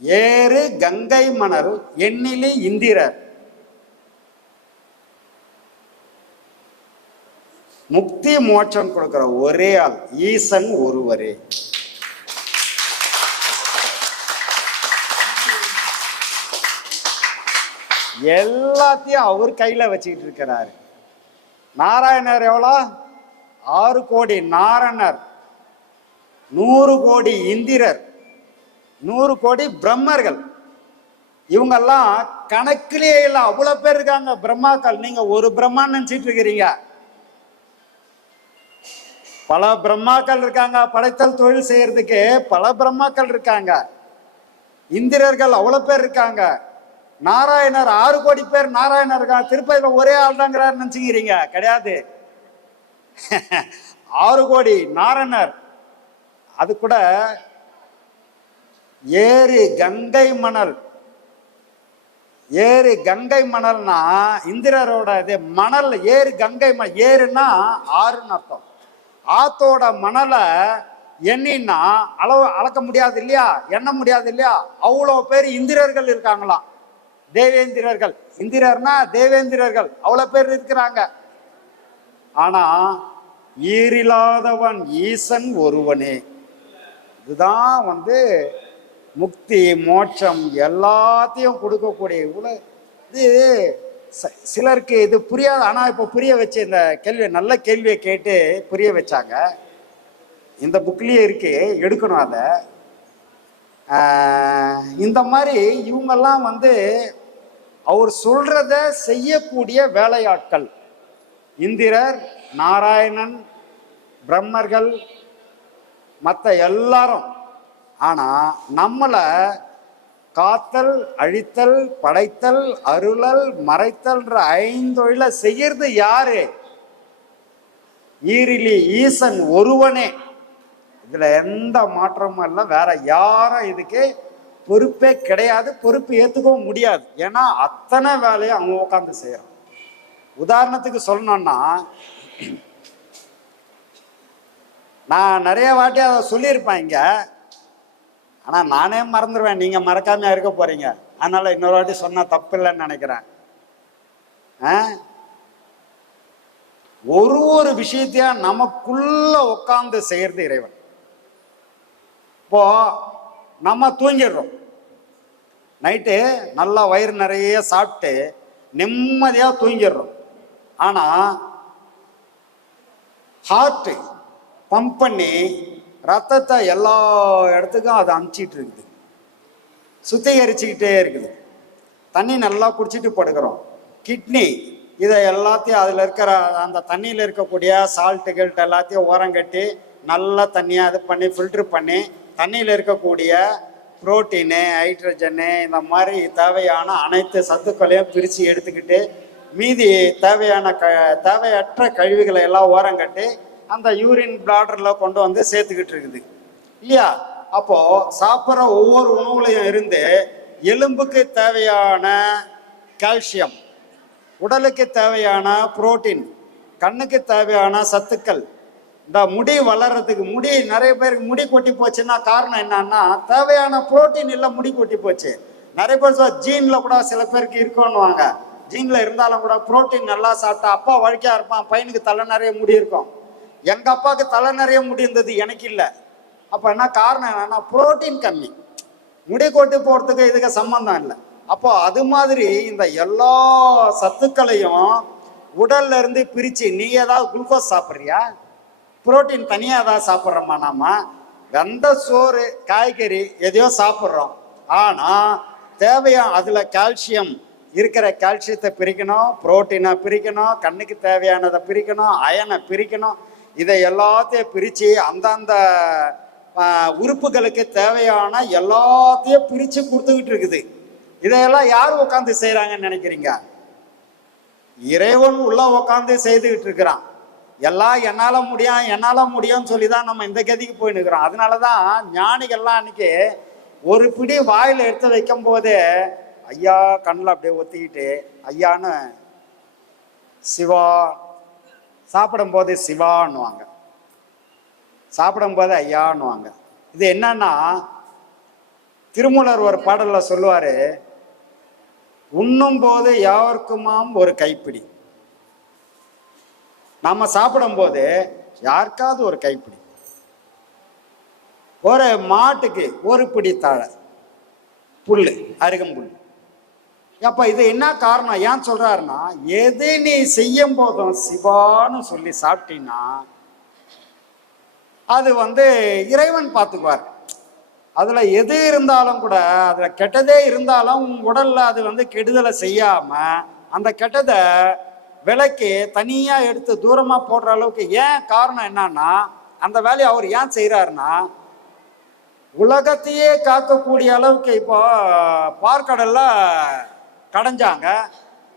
ஏறு கங்கை மணல் எண்ணிலி இந்திரர். முக்தி மோட்சம் கொடுக்கிற ஒரே ஆள் ஈசன் ஒருவரே. எல்லாத்தையும் அவர் கையில வச்சுக்கிட்டு இருக்கிறாரு. நாராயணர் எவ்வளோ? ஆறு கோடி நாரணர். நூறு கோடி இந்திரர். நூறு கோடி பிரம்மர்கள். இவங்கெல்லாம் கணக்கிலேயே இல்லை அவ்வளோ பேர் இருக்காங்க. பிரம்மாக்கள் நீங்கள் ஒரு பிரம்மான்னு நினச்சிட்டு இருக்கிறீங்க. பல பிரம்மாக்கள் இருக்காங்க படைத்தல் தொழில் செய்யறதுக்கு பல பிரம்மாக்கள் இருக்காங்க. இந்திரர்கள் அவ்வளோ பேர் இருக்காங்க. நாராயணர் ஆறு கோடி பேர் நாராயணர் இருக்காங்க. திருப்பதியில் ஒரே ஆள் தாங்கிறாரு நினச்சிக்கிறீங்க. கிடையாது. ஆறு கோடி நாராயணர். அது கூட ஏரி கங்கை மணல். ஏரி கங்கை மணல்னா இந்திரரோட இது மணல் ஏரி கங்கை மணல் ஏறுனா ஆறுன்னு அர்த்தம். ஆத்தோட மணலை எண்ணின்னா அளவு அளக்க முடியாது இல்லையா? எண்ண முடியாது இல்லையா? அவ்வளோ பேர் இந்திரர்கள் இருக்காங்களாம். தேவேந்திரர்கள். இந்திரர்னா தேவேந்திரர்கள். அவ்வளோ பேர் இருக்கிறாங்க. ஆனா ஈரில்லாதவன் ஈசன் ஒருவனே. இதுதான் வந்து முக்தி மோட்சம் எல்லாத்தையும் கொடுக்கக்கூடிய இவ்வளோ இது ச- சிலருக்கு இது புரியாது ஆனால் இப்போ புரிய வச்ச இந்த கேள்வி நல்ல கேள்வியை கேட்டு புரிய வச்சாங்க. இந்த புக்லேயே இருக்கு எடுக்கணும் அதை. இந்த மாதிரி இவங்கெல்லாம் வந்து அவர் சொல்றத செய்யக்கூடிய வேலையாட்கள். இந்திரர் நாராயணன் பிரம்மர்கள் மற்ற எல்லாரும். ஆனால் நம்மளை காத்தல் அழித்தல் படைத்தல் அருளல் மறைத்தல்ன்ற ஐந்தொழில செய்யறது யாரு? ஈரிலி ஈசன் ஒருவனே. இதுல எந்த மாற்றமும் இல்லை வேற யாரும் இதுக்கு பொறுப்பே கிடையாது பொறுப்பு ஏற்றுக்கவும் முடியாது. ஏன்னா அத்தனை வேலையை அவங்க உட்காந்து செய்யறான் உதாரணத்துக்கு சொல்லணும்னா நான் நிறைய வாட்டி அதை சொல்லியிருப்பேன் இங்கே. ஆனா நானே மறந்துடுவேன் நீங்க மறக்காம இருக்க போறீங்க. அதனால இன்னொரு வாட்டி சொன்னால் தப்பு இல்லைன்னு நினைக்கிறேன். ஆ? ஒரு ஒரு விஷயத்தையும் நமக்குள்ள உட்காந்து செய்யறது இறைவன். இப்போ நம்ம தூங்கிடுறோம். நைட்டு நல்லா வயிறு நிறைய சாப்பிட்டு நிம்மதியா தூங்கிடுறோம். ஆனா ஹார்ட் பம்ப் பண்ணி ரத்தத்தை எல்லா இடத்துக்கும் அதை அமுச்சிட்டு இருக்குது. சுத்திகரிச்சுக்கிட்டே இருக்குது. தண்ணி நல்லா குடிச்சிட்டு படுக்கிறோம். கிட்னி இதை எல்லாத்தையும் அதில் இருக்கிற அந்த தண்ணியில் இருக்கக்கூடிய சால்ட்டு கில்ட் எல்லாத்தையும் ஓரம் கட்டி தண்ணியாக இது பண்ணி ஃபில்ட்ரு பண்ணி தண்ணியில் இருக்கக்கூடிய புரோட்டீனு ஹைட்ரஜனு இந்த மாதிரி தேவையான அனைத்து சத்துக்களையும் பிரித்து எடுத்துக்கிட்டு மீதி தேவையான க தேவையற்ற கழிவுகளை எல்லாம் ஓரம் கட்டி அந்த யூரின் பிளாடரில் கொண்டு வந்து சேர்த்துக்கிட்டு இருக்குது. இல்லையா? அப்போது சாப்பிட்ற ஒவ்வொரு உணவுலையும் இருந்து எலும்புக்கு தேவையான கால்சியம் உடலுக்கு தேவையான புரோட்டீன் கண்ணுக்கு தேவையான சத்துக்கள். இந்த முடி வளர்றதுக்கு முடி நிறைய பேருக்கு முடி கொட்டி போச்சுன்னா காரணம் என்னன்னா தேவையான புரோட்டீன் இல்லை முடி கொட்டி போச்சு. நிறைய பேர் ஜீனில் கூட சில பேருக்கு இருக்கும்னுவாங்க ஜீனில் இருந்தாலும் கூட புரோட்டீன் நல்லா சாப்பிட்டா அப்பா வழுக்கையா இருப்பான் பையனுக்கு தலை நிறைய முடி இருக்கும். எங்க அப்பாவுக்கு தலை நிறைய முடி இருந்தது எனக்கு இல்லை. அப்ப என்ன காரணம் என்னன்னா புரோட்டீன் கம்மி. முடி கொட்டி போறதுக்கு இதுக்கு சம்பந்தம் இல்லை. அப்போ அது மாதிரி இந்த எல்லா சத்துக்களையும் உடல்ல இருந்து பிரிச்சு நீ ஏதாவது குளுக்கோஸ் சாப்பிட்றியா? புரோட்டீன் தனியா ஏதாவது சாப்பிட்றோமா நாம? வெந்த சோறு காய்கறி எதையோ சாப்பிட்றோம். ஆனா தேவையா அதுல கால்சியம் இருக்கிற கால்சியத்தை பிரிக்கணும் புரோட்டீனை பிரிக்கணும் கண்ணுக்கு தேவையானதை பிரிக்கணும் அயனை பிரிக்கணும் இதை எல்லாத்தையும் பிரித்து அந்தந்த உறுப்புகளுக்கு தேவையான எல்லாத்தையும் பிரித்து கொடுத்துக்கிட்டு இருக்குது. இதையெல்லாம் யார் உட்காந்து செய்கிறாங்கன்னு நினைக்கிறீங்க? இறைவன் உள்ள உட்காந்து செய்துக்கிட்டு இருக்கிறான். எல்லாம் என்னால் முடியும் என்னால் முடியும்னு சொல்லி தான் நம்ம இந்த கதிக்கு போய் நிற்கிறோம் அதனாலதான் ஞானிகள்லாம் அன்னைக்கு ஒரு பிடி வாயில் எடுத்து வைக்கும் போதே ஐயா கண்ணில் அப்படியே ஒத்திக்கிட்டு ஐயான்னு சிவா சாப்பிடும்போது சிவான்னுவாங்க. சாப்பிடும்போது ஐயான்னுவாங்க. இது என்னன்னா திருமூலர் ஒரு பாடலில் சொல்லுவார் உண்ணும் போது யாருக்குமாம் ஒரு கைப்பிடி. நம்ம சாப்பிடும்போது யாருக்காவது ஒரு கைப்பிடி. ஒரு மாட்டுக்கு ஒரு பிடி தாழை புல் அருகம்புல். அப்ப இது என்ன காரணம்? ஏன் சொல்றாருன்னா எது நீ செய்யும் போதும் சிவான்னு சொல்லி சாப்பிட்டீங்கன்னா அது வந்து இறைவன் பார்த்துக்குவார். அதுல எது இருந்தாலும் கூட அதுல கெட்டதே இருந்தாலும் உன் உடல்ல அது வந்து கெடுதலை செய்யாம அந்த கெட்டதை விலைக்கு தனியா எடுத்து தூரமா போடுற அளவுக்கு ஏன் காரணம் என்னன்னா அந்த வேலையை அவர் ஏன் செய்யறாருன்னா உலகத்தையே காக்கக்கூடிய அளவுக்கு இப்போ பார்க்கடல்ல கடைஞ்சாங்க.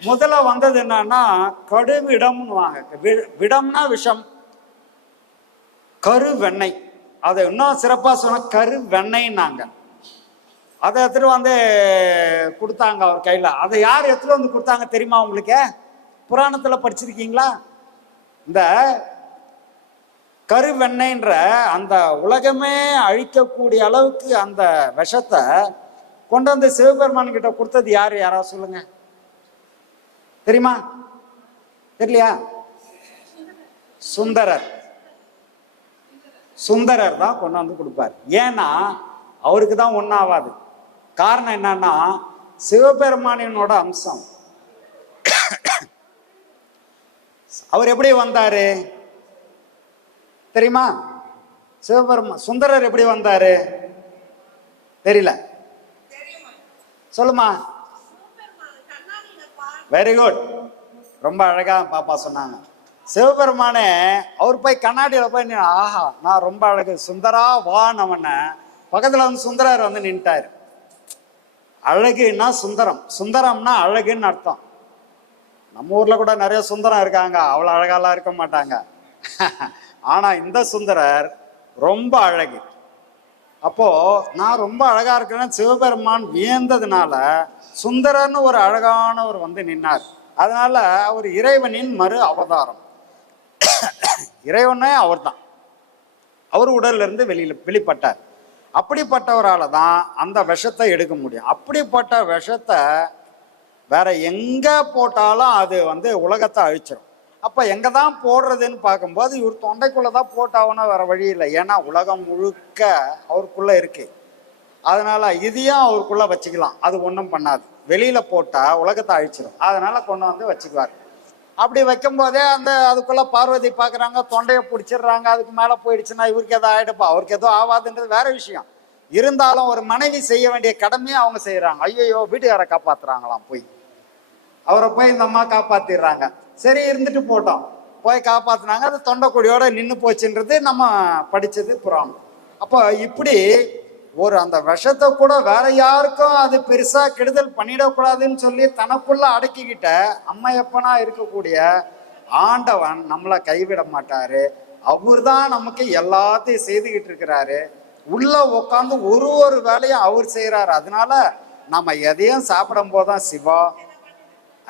முதல்ல வந்தது என்னன்னா கடுவிடம்னுவாங்க வி- விடம்னா விஷம். கரு வெண்ணெய். அதை இன்னும் சிறப்பாக சொன்ன கரு வெண்ணெய்னாங்க. அதை எடுத்துகிட்டு வந்து கொடுத்தாங்க அவர் கையில். அதை யார் எடுத்துகிட்டு வந்து கொடுத்தாங்க தெரியுமா உங்களுக்கு? புராணத்தில் படிச்சிருக்கீங்களா? இந்த கருவெண்ணெய்ன்ற அந்த உலகமே அழிக்கக்கூடிய அளவுக்கு அந்த விஷத்தை கொண்டு வந்து சிவபெருமான் கிட்ட கொடுத்தது யார்? யாராவது சொல்லுங்க. தெரியுமா? தெரியலையா? சுந்தரர். சுந்தரர் தான் கொண்டு வந்து கொடுப்பார். ஏன்னா அவருக்கு தான் ஒன்றாவாது காரணம் என்னன்னா சிவபெருமானினோட அம்சம். அவர் எப்படி வந்தாரு? தெரியுமா? சிவபெருமா சுந்தரர் எப்படி வந்தாரு? தெரியல. சொல்லுமா? வெரி குட் ரொம்ப அழகா பாப்பா சொன்னாங்க. சிவபெருமானே அவர் போய் கண்ணாடியில் போய் நின்று ஆஹா நான் ரொம்ப அழகு சுந்தரா வானவன பக்கத்தில் வந்து சுந்தரர் வந்து நின்ட்டார். அழகுன்னா சுந்தரம். சுந்தரம்னா அழகுன்னு அர்த்தம். நம்ம ஊரில் கூட நிறைய சுந்தரம் இருக்காங்க. அவ்வளோ அழகாலாம் இருக்க மாட்டாங்க. ஆனால் இந்த சுந்தரர் ரொம்ப அழகு. அப்போ நான் ரொம்ப அழகா இருக்கிறேன்னு சிவபெருமான் வியந்ததுனால சுந்தரன்னு ஒரு அழகானவர் வந்து நின்னார். அதனால அவர் இறைவனின் மறு அவதாரம். இறைவனே அவர் தான் அவர் உடல்ல இருந்து வெளியில வெளிப்பட்டார். அப்படிப்பட்டவரால் தான் அந்த விஷத்தை எடுக்க முடியும். அப்படிப்பட்ட விஷத்தை வேற எங்க போட்டாலும் அது வந்து உலகத்தை அழிச்சிடும் அப்போ எங்கே தான் போடுறதுன்னு பார்க்கும்போது இவர் தொண்டைக்குள்ளே தான் போட்டாகணும் வேறு வழி இல்லை. ஏன்னா உலகம் முழுக்க அவருக்குள்ளே இருக்கு. அதனால் இதையும் அவருக்குள்ளே வச்சுக்கலாம். அது ஒன்றும் பண்ணாது. வெளியில் போட்டால் உலகத்தை அழிச்சிடும் அதனால் கொண்டு வந்து வச்சுக்குவார். அப்படி வைக்கும்போதே அந்த அதுக்குள்ளே பார்வதி பார்க்குறாங்க தொண்டையை பிடிச்சிடுறாங்க அதுக்கு மேலே போயிடுச்சுன்னா இவருக்கு எதோ ஆகிடுப்பா அவருக்கு எதுவும் ஆகாதுன்றது வேற விஷயம். இருந்தாலும் ஒரு மனைவி செய்ய வேண்டிய கடமையை அவங்க செய்கிறாங்க ஐயோ வீட்டுக்காரை காப்பாற்றுறாங்களாம் போய். அவரை போய் இந்த அம்மா காப்பாற்றிடுறாங்க சரி இருந்துட்டு போட்டோம். போய் காப்பாத்துனாங்க. அது தொண்டைக்குடியோட நின்று போச்சுன்றது நம்ம படிச்சது புராணம் அப்போ இப்படி ஒரு அந்த விஷத்தை கூட வேற யாருக்கும் அது பெருசா கெடுதல் பண்ணிடக்கூடாதுன்னு சொல்லி தனக்குள்ள அடக்கிக்கிட்ட அம்மையப்பனா இருக்கக்கூடிய ஆண்டவன் நம்மளை கைவிட மாட்டாரு. அவர் தான் நமக்கு எல்லாத்தையும் செய்துகிட்டு இருக்கிறாரு. உள்ள உட்காந்து ஒரு ஒரு வேலையும் அவர் செய்யறாரு அதனால நம்ம எதையும் சாப்பிடும் போதுதான் சிவா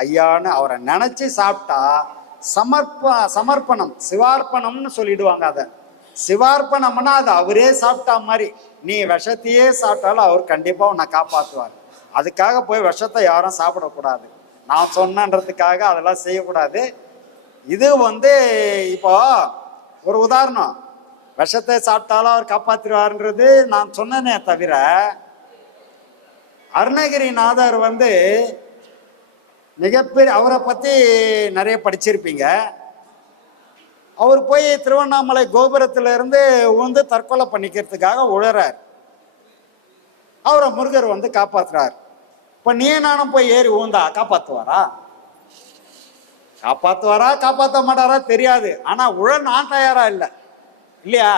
ஐயான்னு அவரை நினைச்சு சாப்பிட்டா சமர்ப்ப சமர்ப்பணம் சிவார்ப்பணம்னு சொல்லிடுவாங்க அதை. சிவார்ப்பணம்னா அது அவரே சாப்பிட்டா மாதிரி. நீ விஷத்தையே சாப்பிட்டாலும் அவர் கண்டிப்பாக உன்னை காப்பாற்றுவார் அதுக்காக போய் விஷத்தை யாரும் சாப்பிடக்கூடாது. நான் சொன்னன்றதுக்காக அதெல்லாம் செய்யக்கூடாது. இது வந்து இப்போ ஒரு உதாரணம். விஷத்தை சாப்பிட்டாலும் அவர் காப்பாத்திருவாருன்றது நான் சொன்னனே தவிர அருணகிரிநாதர் வந்து மிகப்பெரிய அவரை பற்றி நிறைய படிச்சிருப்பீங்க. அவர் போய் திருவண்ணாமலை கோபுரத்திலிருந்து வந்து உழுந்து தற்கொலை பண்ணிக்கிறதுக்காக உழறார். அவரை முருகர் வந்து காப்பாத்துறார். இப்போ நீ நானும் போய் ஏறி ஊந்தா காப்பாற்றுவாரா காப்பாற்றுவாரா காப்பாற்ற மாட்டாரா தெரியாது. ஆனால் உழ நான் தயாராக இல்லை. இல்லையா?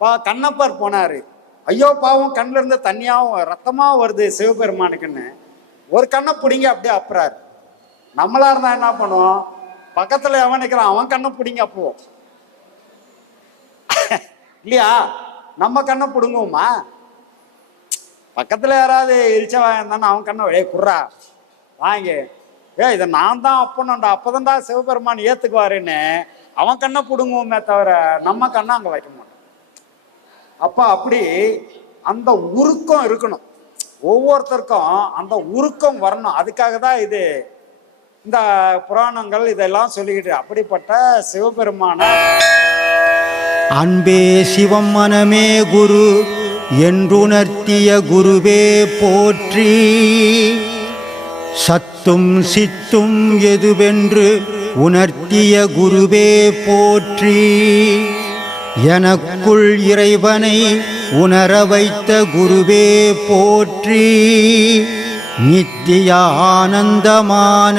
பா கண்ணப்பர் போனார். ஐயோ பாவம் கண்ணுல இருந்து தண்ணியாவும் வருது சிவபெருமானுக்குன்னு. ஒரு கண்ணை பிடிங்க அப்படியே அப்புறாரு. நம்மளா இருந்தா என்ன பண்ணுவோம்? பக்கத்துல எவன் நிற்கிறான் அவன் கண்ணை பிடிங்க அப்போ. இல்லையா? நம்ம கண்ணை பிடுங்குவோமா? பக்கத்துல யாராவது இழிச்சவன் இருந்தானே அவன் கண்ணை ஏ குர்ரா வாங்க. ஏ இதை நான் தான் அப்பணும்டா அப்பதான்டா சிவபெருமான் ஏத்துக்குவாருன்னு. அவன் கண்ணை பிடுங்குவோமே தவிர நம்ம கண்ணை அங்க வைக்க மாட்டோம். அப்ப அப்படி அந்த உருக்கம் இருக்கணும். ஒவ்வொருத்தருக்கும் அந்த உருக்கம் வரணும். அதுக்காக தான் இது இந்த புராணங்கள் இதெல்லாம் சொல்லிக்கிட்டு அப்படிப்பட்ட சிவபெருமான அன்பே சிவம் மனமே குரு என்றுணர்த்திய குருவே போற்றி. சத்தும் சித்தும் எதுவென்று உணர்த்திய குருவே போற்றி. எனக்குள் இறைவனை உணர வைத்த குருவே போற்றி. நித்திய ஆனந்தமான